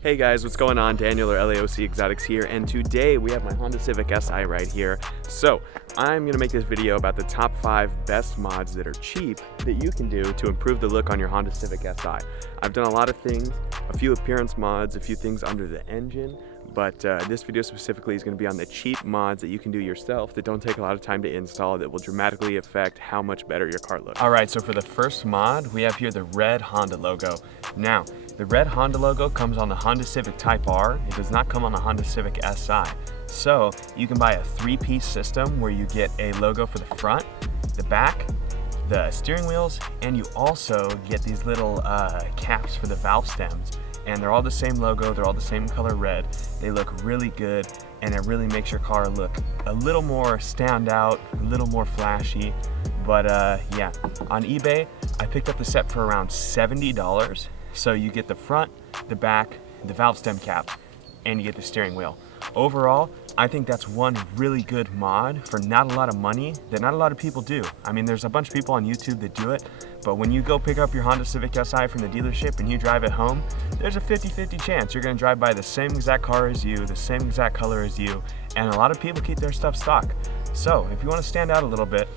Hey guys, what's going on? Daniel or LAOC Exotics here, and today we have my Honda Civic Si right here. So I'm gonna make this video about the top 5 best mods that are cheap that you can do to improve the look on your Honda Civic Si. I've done a lot of things, a few appearance mods, a few things under the engine, but this video specifically is going to be on the cheap mods that you can do yourself that don't take a lot of time to install that will dramatically affect how much better your car looks. Alright, so for the first mod, we have here the red Honda logo. Now, the red Honda logo comes on the Honda Civic Type R. It does not come on the Honda Civic Si. So you can buy a 3-piece system where you get a logo for the front, the back, the steering wheels, and you also get these little caps for the valve stems. And they're all the same logo, they're all the same color red. They look really good, and it really makes your car look a little more stand out, a little more flashy. But yeah, on eBay, I picked up the set for around $70. So you get the front, the back, the valve stem cap, and you get the steering wheel. Overall, I think that's one really good mod for not a lot of money that not a lot of people do. I mean, there's a bunch of people on YouTube that do it, but when you go pick up your Honda Civic Si from the dealership and you drive it home, there's a 50-50 chance you're gonna drive by the same exact car as you, the same exact color as you, and a lot of people keep their stuff stock. So if you wanna stand out a little bit,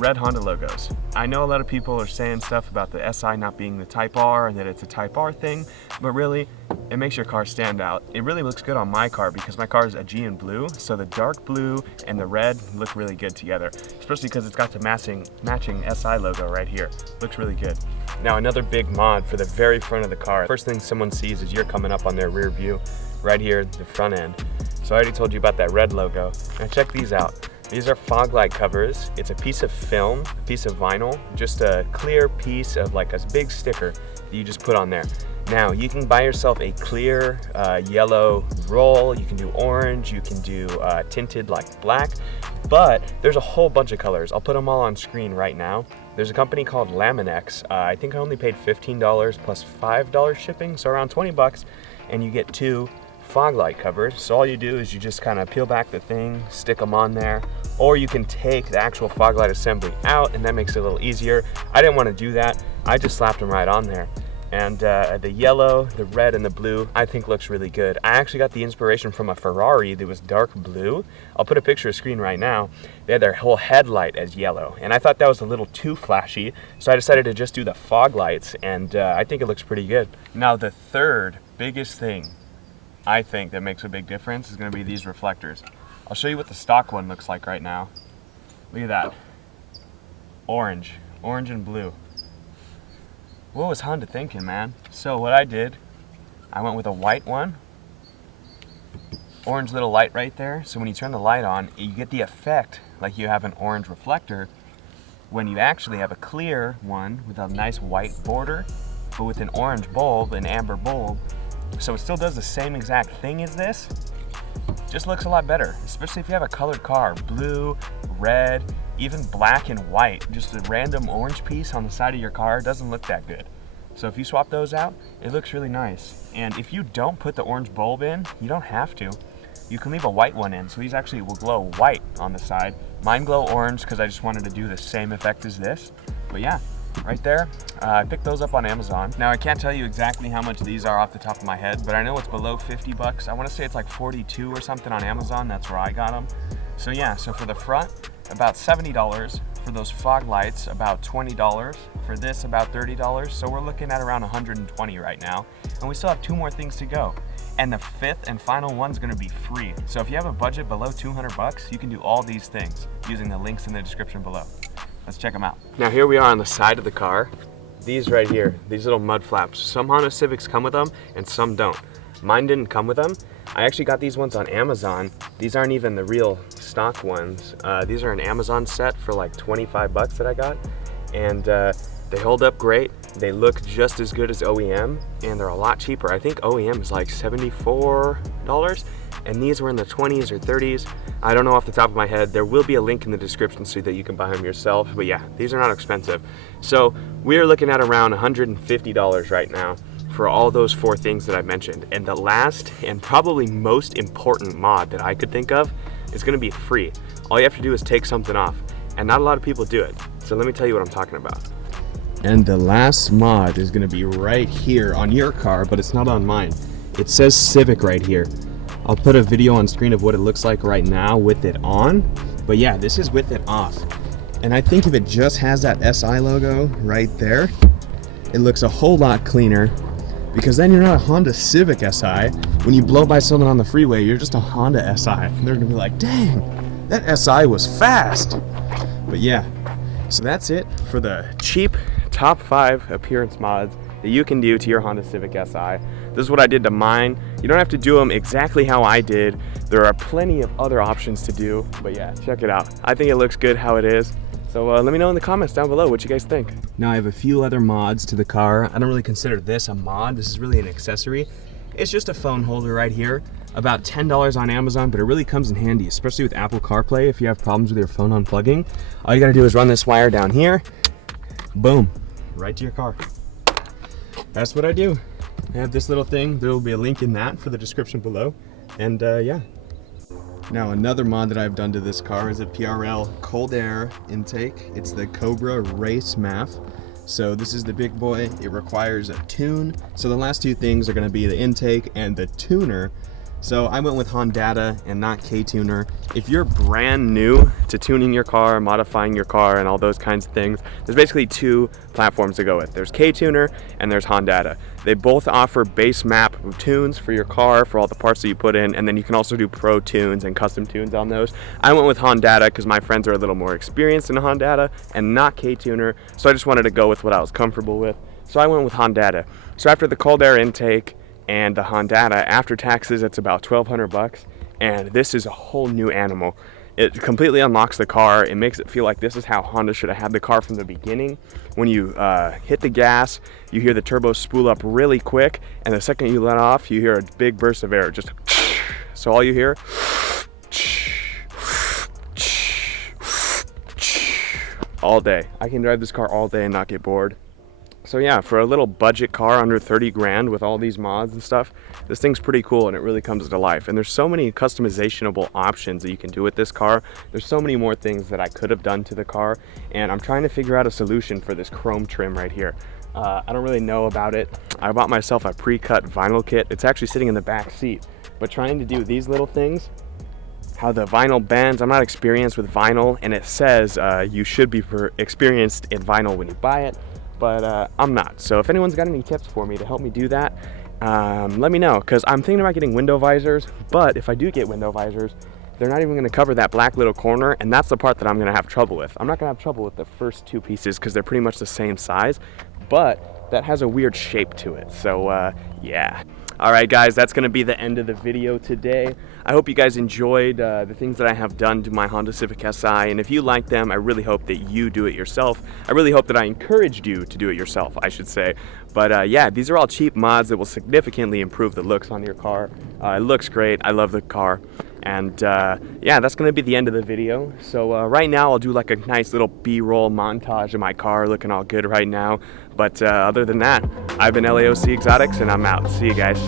red Honda logos. I know a lot of people are saying stuff about the Si not being the Type R and that it's a Type R thing, but really, it makes your car stand out. It really looks good on my car because my car is Aegean blue, so the dark blue and the red look really good together, especially because it's got the matching Si logo right here. Looks really good. Now another big mod for the very front of the car. First thing someone sees is you're coming up on their rear view, right here, the front end. So I already told you about that red logo. Now check these out. These are fog light covers. It's a piece of film, a piece of vinyl, just a clear piece of like a big sticker that you just put on there. Now you can buy yourself a clear yellow roll, you can do orange, you can do tinted like black, but there's a whole bunch of colors. I'll put them all on screen right now. There's a company called Laminex. I think I only paid $15 plus $5 shipping, so around 20 bucks, and you get 2 fog light covers. So all you do is you just kind of peel back the thing, stick them on there, or you can take the actual fog light assembly out, and that makes it a little easier. I didn't want to do that. I just slapped them right on there. And the yellow, the red, and the blue, I think looks really good. I actually got the inspiration from a Ferrari that was dark blue. I'll put a picture of screen right now. They had their whole headlight as yellow, and I thought that was a little too flashy, so I decided to just do the fog lights, and I think it looks pretty good. Now the third biggest thing I think that makes a big difference is going to be these reflectors. I'll show you what the stock one looks like right now. Look at that. Orange and blue. What was Honda thinking, man? So what I did, I went with a white one. Orange little light right there. So when you turn the light on, you get the effect like you have an orange reflector when you actually have a clear one with a nice white border, but with an orange bulb, an amber bulb. So it still does the same exact thing as this, just looks a lot better, especially if you have a colored car, blue, red, even black and white. Just a random orange piece on the side of your car doesn't look that good. So if you swap those out, it looks really nice. And if you don't put the orange bulb in, you don't have to. You can leave a white one in, so these actually will glow white on the side. Mine glow orange because I just wanted to do the same effect as this. But yeah, right there, I picked those up on Amazon. Now I can't tell you exactly how much these are off the top of my head, but I know it's below 50 bucks. I want to say it's like 42 or something on Amazon. That's where I got them. So yeah, so for the front, about $70. For those fog lights, about $20. For this, about $30. So we're looking at around $120 right now. And we still have 2 more things to go. And the 5th and final one's gonna be free. So if you have a budget below 200 bucks, you can do all these things using the links in the description below. Let's check them out. Now here we are on the side of the car. These right here, these little mud flaps. Some Honda Civics come with them and some don't. Mine didn't come with them. I actually got these ones on Amazon. These aren't even the real stock ones. These are an Amazon set for like 25 bucks that I got. And they hold up great. They look just as good as OEM, and they're a lot cheaper. I think OEM is like $74, and these were in the 20s or 30s. I don't know off the top of my head. There will be a link in the description so that you can buy them yourself, but yeah, these are not expensive. So we're looking at around $150 right now for all those 4 things that I mentioned. And the last and probably most important mod that I could think of is gonna be free. All you have to do is take something off, and not a lot of people do it. So let me tell you what I'm talking about. And the last mod is gonna be right here on your car, but it's not on mine. It says Civic right here. I'll put a video on screen of what it looks like right now with it on. But yeah, this is with it off. And I think if it just has that SI logo right there, it looks a whole lot cleaner, because then you're not a Honda Civic SI. When you blow by someone on the freeway, you're just a Honda SI. And they're gonna be like, dang, that SI was fast. But yeah, so that's it for the cheap top 5 appearance mods that you can do to your Honda Civic Si. This is what I did to mine. You don't have to do them exactly how I did. There are plenty of other options to do, but yeah, check it out. I think it looks good how it is. So let me know in the comments down below what you guys think. Now I have a few other mods to the car. I don't really consider this a mod. This is really an accessory. It's just a phone holder right here. About $10 on Amazon, but it really comes in handy, especially with Apple CarPlay. If you have problems with your phone unplugging, all you gotta do is run this wire down here. Boom, right to your car. That's what I do. I have this little thing. There will be a link in that for the description below. And yeah. Now another mod that I've done to this car is a PRL cold air intake. It's the Cobra Race MAF. So this is the big boy. It requires a tune. So the last two things are gonna be the intake and the tuner. So I went with Hondata and not K-Tuner. If you're brand new to tuning your car, modifying your car, and all those kinds of things, there's basically 2 platforms to go with. There's K-Tuner and there's Hondata. They both offer base map tunes for your car, for all the parts that you put in, and then you can also do pro tunes and custom tunes on those. I went with Hondata because my friends are a little more experienced in Hondata and not K-Tuner, so I just wanted to go with what I was comfortable with. So I went with Hondata. So after the cold air intake and the Hondata, after taxes, it's about $1,200, and this is a whole new animal. It completely unlocks the car. It makes it feel like this is how Honda should have had the car from the beginning. When you hit the gas, you hear the turbo spool up really quick, and the second you let off, you hear a big burst of air, just so all you hear all day. I can drive this car all day and not get bored. So yeah, for a little budget car under 30 grand with all these mods and stuff, this thing's pretty cool and it really comes to life. And there's so many customizationable options that you can do with this car. There's so many more things that I could have done to the car, and I'm trying to figure out a solution for this chrome trim right here. I don't really know about it. I bought myself a pre-cut vinyl kit. It's actually sitting in the back seat, but trying to do these little things, how the vinyl bends. I'm not experienced with vinyl, and it says you should be experienced in vinyl when you buy it, but I'm not. So if anyone's got any tips for me to help me do that, let me know, because I'm thinking about getting window visors. But if I do get window visors, they're not even going to cover that black little corner, and that's the part that I'm going to have trouble with. I'm not going to have trouble with the first 2 pieces because they're pretty much the same size, but that has a weird shape to it. So yeah. Alright guys, that's going to be the end of the video today. I hope you guys enjoyed the things that I have done to my Honda Civic Si, and if you like them, I really hope that you do it yourself. I really hope that I encouraged you to do it yourself, I should say. But yeah, these are all cheap mods that will significantly improve the looks on your car. It looks great. I love the car. And yeah, that's going to be the end of the video. So right now I'll do like a nice little B-roll montage of my car looking all good right now. But other than that, I've been LAOC Exotics, and I'm out. See you guys.